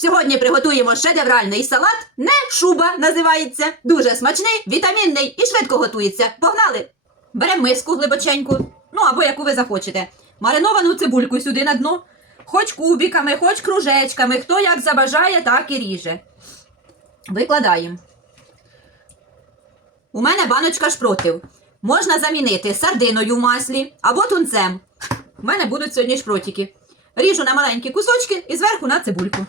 Сьогодні приготуємо шедевральний салат. Не шуба називається. Дуже смачний, вітамінний і швидко готується. Погнали! Беремо миску глибоченьку, ну або яку ви захочете. Мариновану цибульку сюди на дно. Хоч кубиками, хоч кружечками. Хто як забажає, так і ріже. Викладаємо. У мене баночка шпротів. Можна замінити сардиною в маслі або тунцем. У мене будуть сьогодні шпротики. Ріжу на маленькі кусочки і зверху на цибульку.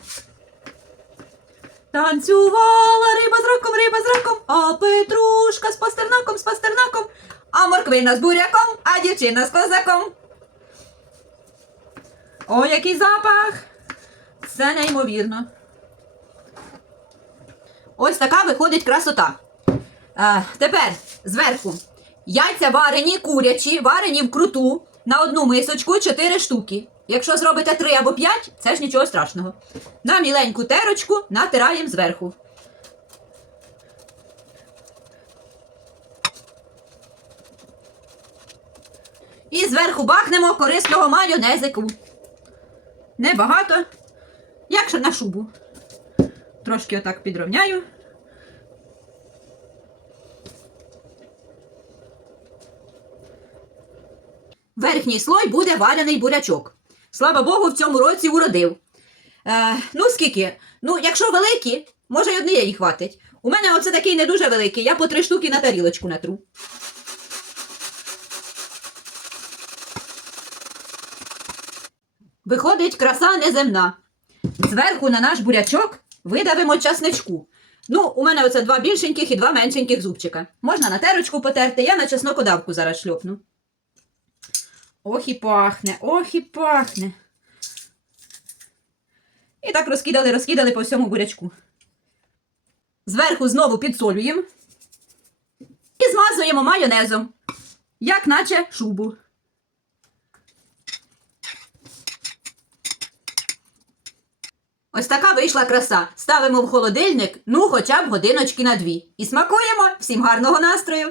Танцювала риба з раком, риба з раком, а петрушка з пастернаком, з пастернаком, а морквина з буряком, а дівчина з козаком. О, який запах! Це неймовірно. Ось така виходить красота. Е, тепер зверху яйця варені, курячі, варені вкруту на одну мисочку 4 штуки. Якщо зробите 3 або 5, це ж нічого страшного. На міленьку терочку натираємо зверху. І зверху бахнемо корисного майонезику. Небагато, як на шубу. Трошки отак підровняю. Верхній слой буде варений бурячок. Слава Богу, в цьому році уродив. Е, ну, скільки? Ну, якщо великі, може й однієї хватить. У мене оце такий не дуже великий, я по три штуки на тарілочку натру. Виходить краса неземна. Зверху на наш бурячок видавимо часничку. Ну, у мене оце два більшеньких і два меншеньких зубчика. Можна на терочку потерти, я на чеснокодавку зараз шльопну. Ох і пахне, ох і пахне. І так розкидали, розкидали по всьому бурячку. Зверху знову підсолюємо і змазуємо майонезом, як наче шубу. Ось така вийшла краса. Ставимо в холодильник, ну хоча б годиночки на дві. І смакуємо. Всім гарного настрою!